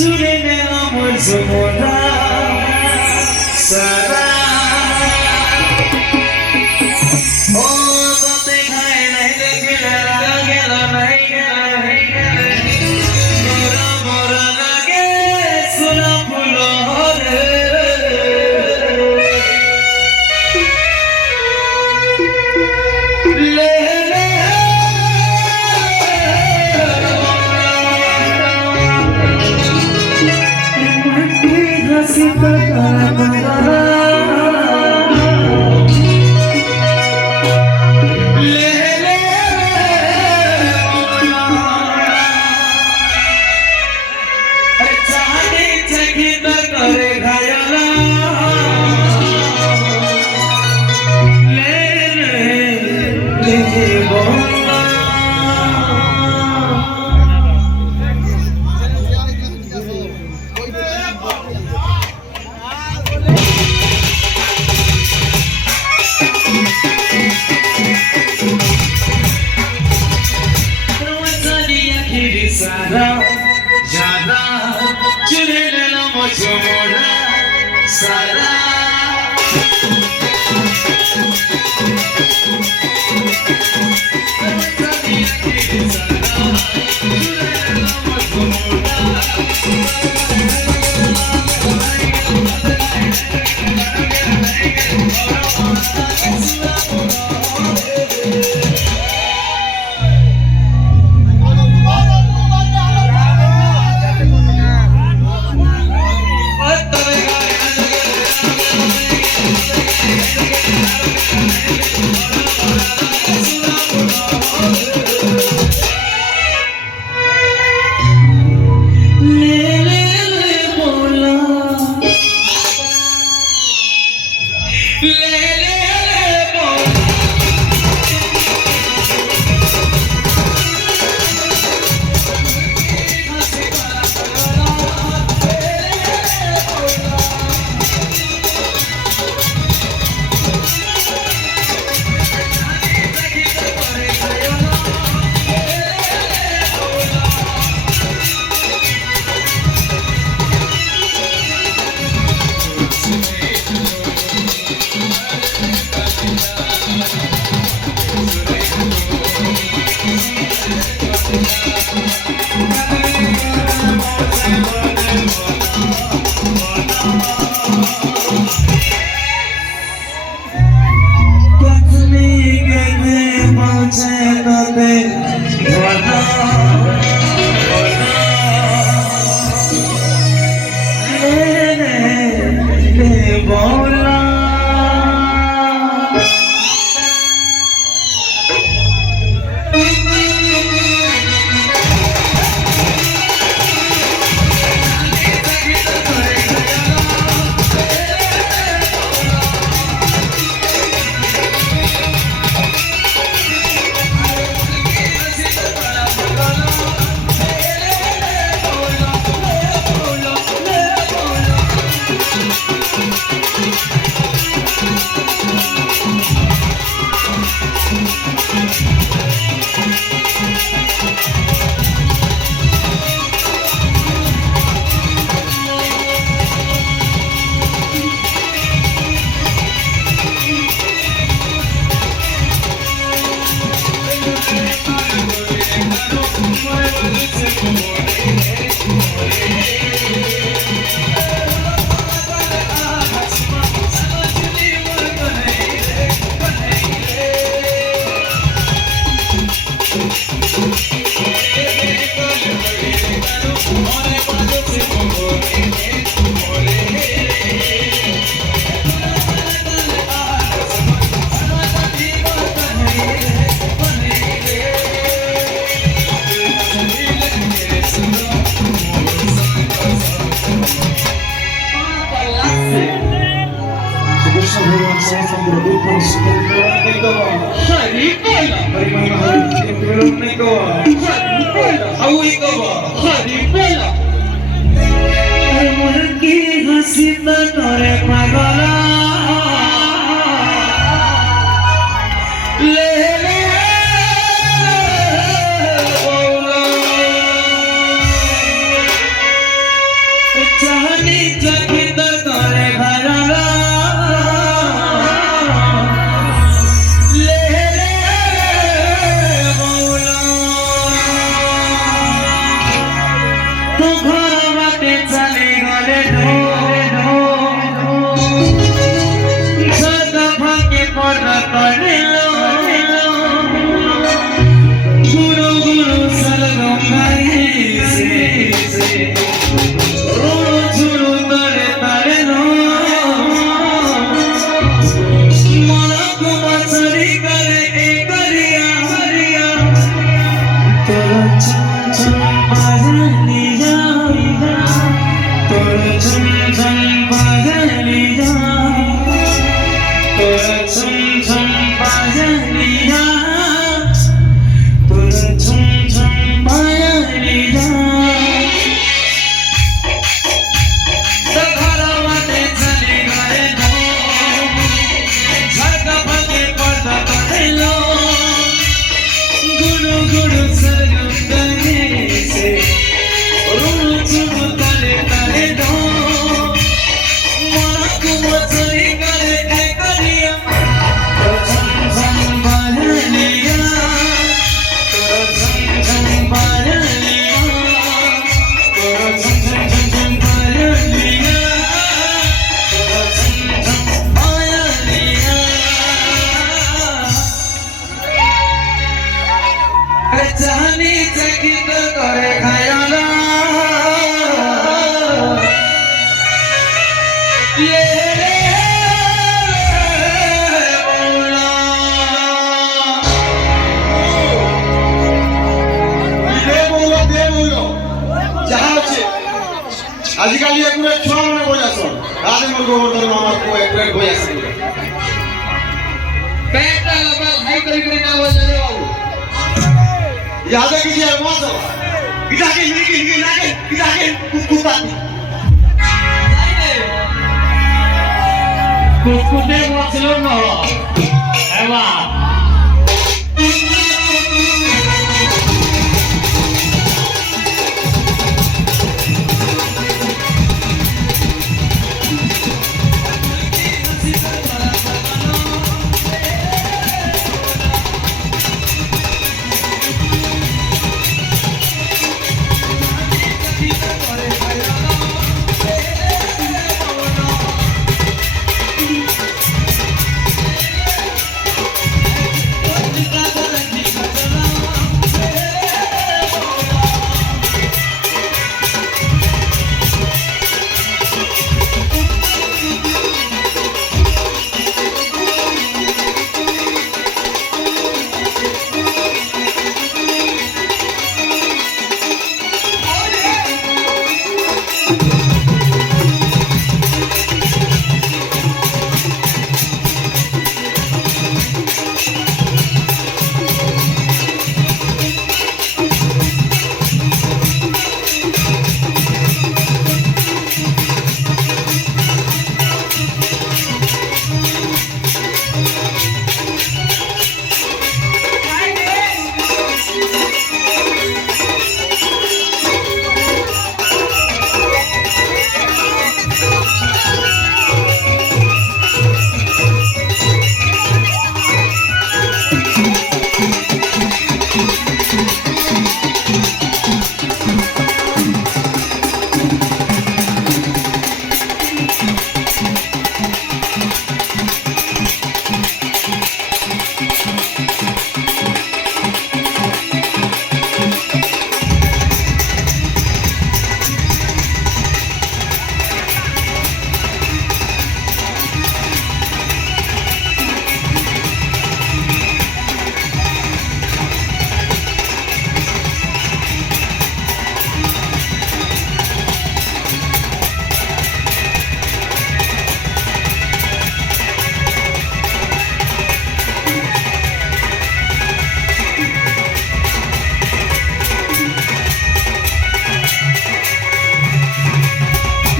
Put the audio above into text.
চুরে গেলাম যমুনা সারা ও তোতে খায় নাই দেখিলে গেল নাই মোরা মোরা লাগে সোনা ফুল রে Jada, chile la mochomora, sara. गुडु गुडु सरगम गाने से रुनु चुनु ताले ताले दो मना को मचरी करे के करिया तो झम झम बालिया तो झम झम बालिया तो झम झम झम बालिया तो झम झम बालिया जानी चकित करे खयाला ये बोला दे बोलो जहाँ আছে আজকালি একবার ছোয়া মনে বই আসো রাতে মোর গোবর্ধন মামার কো একবার বই আসে পেটটা লাগাল হাই করে না বলে রে বাবু याद है कि ये मौत है पिता के हिंदी ना के पिता के कुत्ता कुत्ते मौत लो ना है वाह